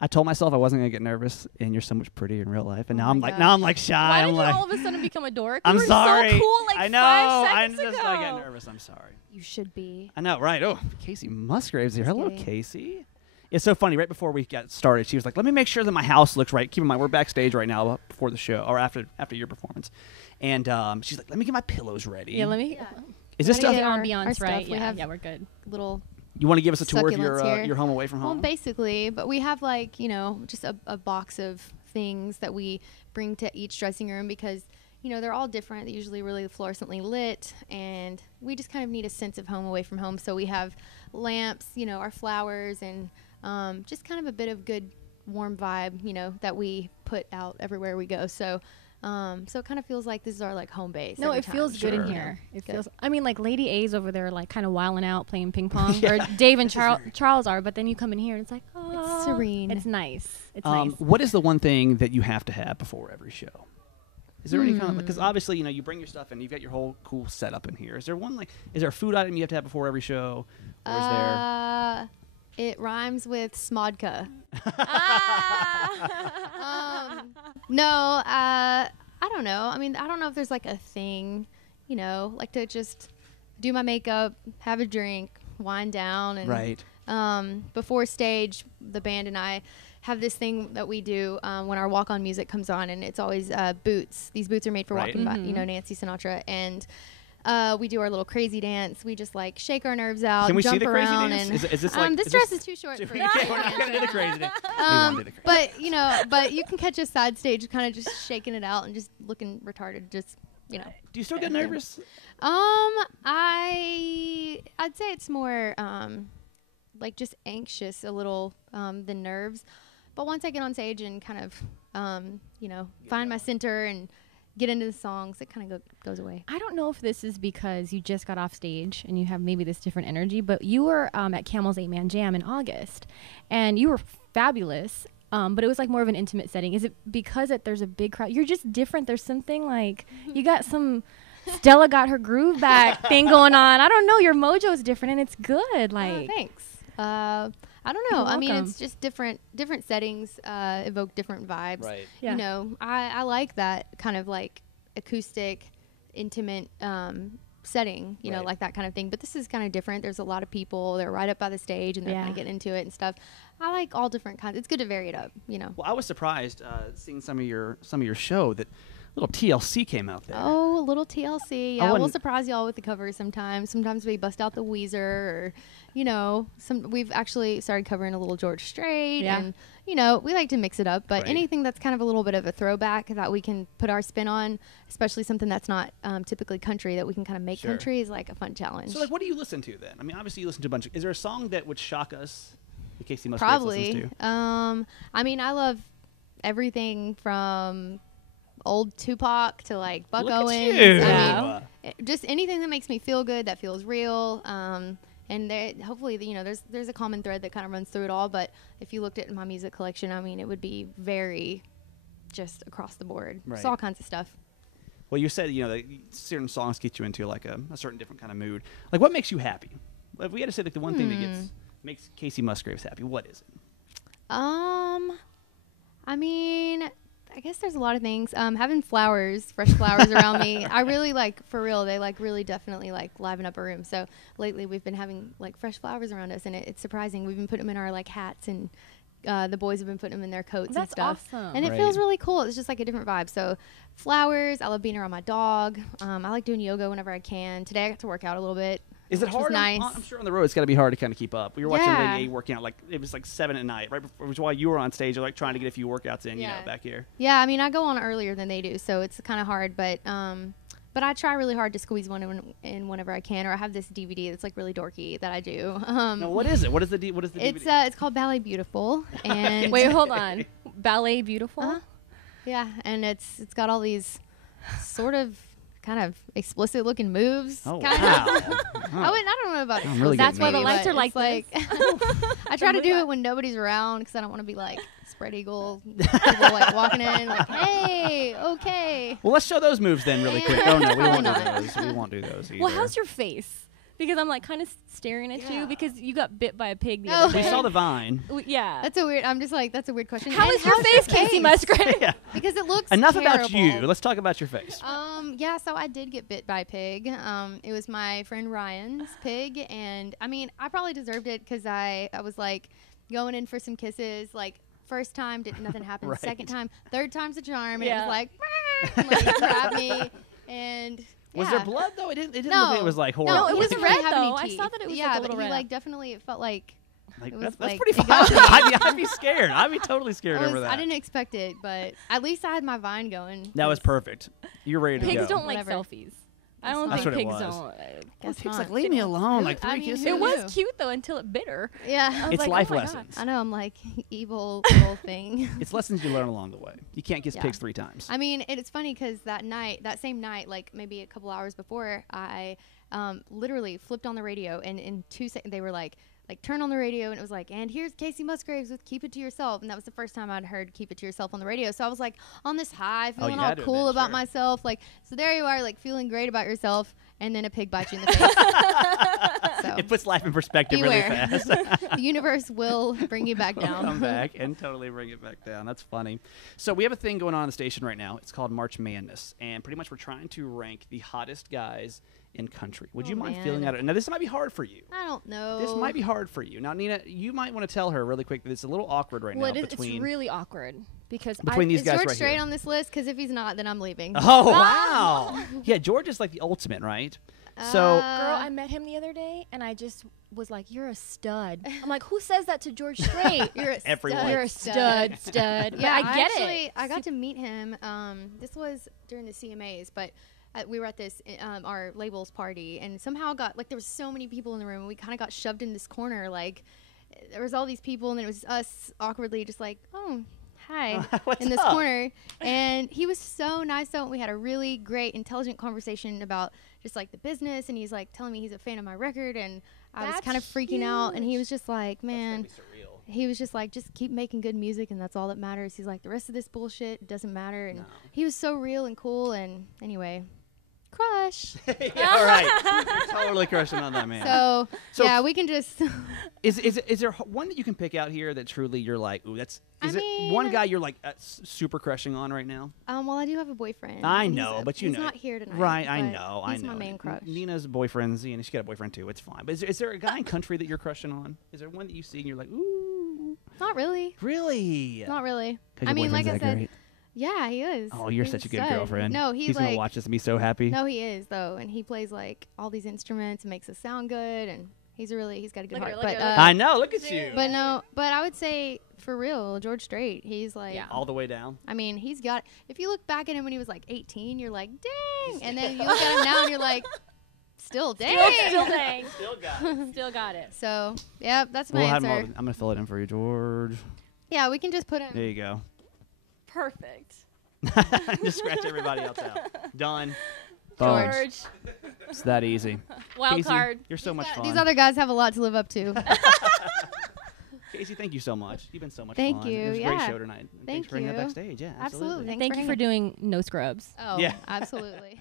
I told myself I wasn't gonna get nervous, and you're so much prettier in real life. And now my I'm like shy. Why I'm did like, you all of a sudden become a dork? I'm You were sorry. so cool like I know. 5 I'm seconds just ago. I get nervous. I'm sorry. You should be. I know, right? Oh, Kacey Musgraves here. Hello, kidding. Kacey. It's so funny. Right before we got started, she was like, "Let me make sure that my house looks right." Keep in mind, we're backstage right now before the show or after your performance, and she's like, "Let me get my pillows ready." Yeah, let me. Yeah. Is this Gotta stuff? get The our ambiance, stuff. right? We Yeah, have yeah, we're good. little. You want to give us a tour of Succulents here. your home away from Well, home? basically, but we have like just a box of things that we bring to each dressing room because they're all different. They're usually really fluorescently lit, and we just kind of need a sense of home away from home. So we have lamps, our flowers, and just kind of a bit of good warm vibe, that we put out everywhere we go. So it kind of feels like this is our like home base. No, every it time. feels good in Sure. here. It Good. feels. I mean, like Lady A's over there, like kind of wilding out, playing ping pong, Yeah. or Dave and This is very- Charles are. But then you come in here, and it's like, oh, It's serene. It's nice. It's nice. What is the one thing that you have to have before every show? Is there any kind of because obviously you bring your stuff in, you've got your whole cool setup in here. Is there is there a food item you have to have before every show, or is there? It rhymes with smodka. No, I don't know. I mean, I don't know if there's like a thing, like to just do my makeup, have a drink, wind down, and Right. Before stage, the band and I have this thing that we do when our walk-on music comes on, and it's always boots. These boots are made for Right. walking by, Nancy Sinatra, and we do our little crazy dance. We just like shake our nerves out, Can we jump see the crazy around, dance? and Is this like this is dress this- is too short for We're not gonna do the crazy dance. We won't do the crazy. but you can catch us side stage, kind of just shaking it out and just looking retarded, just. Do you still get nervous? I'd say it's more like just anxious a little than nerves, but once I get on stage and kind of find my center and get into the songs, it kind of goes away. I don't know if this is because you just got off stage and you have maybe this different energy, but you were at Camel's 8-Man Jam in August, and you were fabulous. But it was like more of an intimate setting. Is it because there's a big crowd? You're just different. There's something like you got some Stella got her groove back thing going on. I don't know. Your mojo is different and it's good. Like Thanks. I don't know. You're I mean, welcome. it's just different settings evoke different vibes. Right. Yeah. I like that kind of like acoustic, intimate setting, Right. like that kind of thing. But this is kind of different. There's a lot of people. They're right up by the stage and they're Yeah. kind of getting into it and stuff. I like all different kinds. It's good to vary it up, Well, I was surprised seeing some of your show that little TLC came out there. Oh, a little TLC. Yeah, and- we'll surprise y'all with the cover sometimes. Sometimes we bust out the Weezer or, we've actually started covering a little George Strait. Yeah. And, we like to mix it up. But Right. anything that's kind of a little bit of a throwback that we can put our spin on, especially something that's not typically country that we can kind of make Sure. country is like a fun challenge. So, like, what do you listen to then? I mean, obviously, you listen to a bunch of. Is there a song that would shock us that Kacey Musgraves Probably. listens to? I mean, I love everything from old Tupac to like Buck Look at Owens. you. Yeah. Just anything that makes me feel good, that feels real. And hopefully, there's a common thread that kind of runs through it all. But if you looked at my music collection, I mean, it would be very just across the board. Right. Just all kinds of stuff. Well, you said that certain songs get you into like a certain different kind of mood. Like, what makes you happy? If we had to say like the one thing that makes Kacey Musgraves happy, what is it? I mean, I guess there's a lot of things. Having fresh flowers around me, I really like, for real, they like really definitely like liven up a room. So lately we've been having like fresh flowers around us, and it's surprising. We've been putting them in our like hats, and the boys have been putting them in their coats and That's stuff. awesome. And it Right. feels really cool. It's just like a different vibe. So flowers, I love being around my dog. I like doing yoga whenever I can. Today I got to work out a little bit. Is it which was hard? Nice. I'm sure on the road it's got to be hard to kind of keep up. We were watching Yeah. Lady A working out, like it was like 7 at night, right before, which is why you were on stage, like trying to get a few workouts in, Yeah. back here. Yeah, I mean, I go on earlier than they do, so it's kind of hard. But I try really hard to squeeze one in whenever I can. Or I have this DVD that's like really dorky that I do. Now, what is it? What is the DVD? It's called Ballet Beautiful, and Wait, hold on. Ballet Beautiful? Uh-huh. Yeah, and it's got all these sort of kind of explicit looking moves. Oh, kind wow. of. I don't know about I'm really That's getting why the maybe, lights are like like I try to do it when nobody's around because I don't want to be like spread eagle people like walking in like, hey, okay. Well, let's show those moves then really quick. Oh, no, we won't do Probably those. We won't do those either. Well, how's your face? because I'm like kind of staring at you because you got bit by a pig the No. other We day. saw the vine. Yeah. That's a weird. I'm just like, that's a weird question. How And is your how's face, Kacey Musgrave? Yeah. Because it looks Enough terrible. about you. Let's talk about your face. Yeah, so I did get bit by a pig. It was my friend Ryan's pig, and I mean, I probably deserved it because I was like going in for some kisses. Like first time, nothing happened. Right. Second time, third time's a charm, and Yeah. it was like, and, like grabbed me, and Was yeah. there blood though? It didn't look No. like it was like No, horrible. it he was doesn't red, really have any though. I teeth. saw that it was, yeah, like, a but little he red. like definitely it felt like Like, it was that's like pretty they fun. got me. I'd be scared. I'd be totally scared over that. I didn't expect it, but at least I had my vine going. That was 'cause perfect. You're ready to Pigs go. don't like Whatever. selfies. I don't That's think what it pigs was. don't. guess Pig's not. like, leave me alone. Like I three mean, kisses. who It knew? was cute though until it bit her. Yeah. I was It's like, life oh my lessons. God. I know, I'm like evil little thing. It's lessons you learn along the way. You can't kiss Yeah. pigs 3 times. I mean, it's funny because that same night, like maybe a couple hours before, I literally flipped on the radio, and in 2 seconds they were like turn on the radio, and it was like, and here's Kacey Musgraves with "Keep It to Yourself," and that was the first time I'd heard "Keep It to Yourself" on the radio. So I was like on this high, feeling you all had to have cool been, about sure. myself. Like, so there you are, like feeling great about yourself, and then a pig bites you in the face. So It puts life in perspective really beware. fast. The universe will bring you back We'll down. come back and totally bring it back down. That's funny. So we have a thing going on the station right now. It's called March Madness, and pretty much we're trying to rank the hottest guys in country. Would Oh, you mind man. filling out? Now this might be hard for you. I don't know. This might be hard for you. Now, Nina, you might want to tell her really quick that it's a little awkward right Well, now it's really awkward because between these Is guys George right straight here. on this list? Because if he's not, then I'm leaving. Oh wow! Yeah, George is like the ultimate, right? So Girl, I met him the other day, and I just was like, "You're a stud." I'm like, "Who says that to George Strait?" You're a Everyone. stud. You're a stud. But Yeah, I get actually, it. I got to meet him. This was during the CMAs, but we were at this our labels party, and somehow got like there was so many people in the room, and we kind of got shoved in this corner. Like there was all these people, and then it was us awkwardly just like, "Oh, hi," What's in this up? corner. And he was so nice. So we had a really great, intelligent conversation about just like the business, and he's like telling me he's a fan of my record, and I was That's kind of freaking out, and he huge. was just like, man. He was just like, just keep making good music, and that's all that matters. He's like, the rest of this bullshit doesn't matter. And No. he was so real and cool. And anyway, crush. Yeah, all right. Totally crushing on that man. So yeah, we can just. Is there one that you can pick out here that truly you're like, ooh, that's? Is I it one mean- guy you're like super crushing on right now? Well, I do have a boyfriend. I and know, but you he's know, not here tonight. right? I but know. He's I know. my main crush. Nina's boyfriend's, and she's got a boyfriend too. It's fine. But is there a guy in country that you're crushing on? Is there one that you see and you're like, ooh, Not really. really? Not really. 'Cause your I mean, like boyfriend's I that said, great? yeah, he is. Oh, you're He's such a good stud. girlfriend. No, he's gonna like. watch this and be so happy. No, he is though, and he plays like all these instruments and makes us sound good, and he's got a good Look at heart. her, look But at her, look at I know. Look at you. But no, but I would say for real, George Strait. He's like, Yeah. All the way down. I mean, he's got. If you look back at him when he was like 18, you're like, dang, and then you look at him now and you're like, still dang. Still dang. Still got it. Still got it. So yeah, that's my We'll have answer. him I'm gonna fill it in for you, George. Yeah, we can just put him. There you go. Perfect. Just scratch everybody else out. Done. Bones. George. It's that easy. Wild Casey, card. You're so much fun. These other guys have a lot to live up to. Casey, thank you so much. You've been so much Thank fun. you, It was a yeah. great show tonight. Thanks Thank for bringing that you. backstage. Yeah, Absolutely. Thanks Thank for you for hanging. doing no scrubs. Oh, Yeah. absolutely.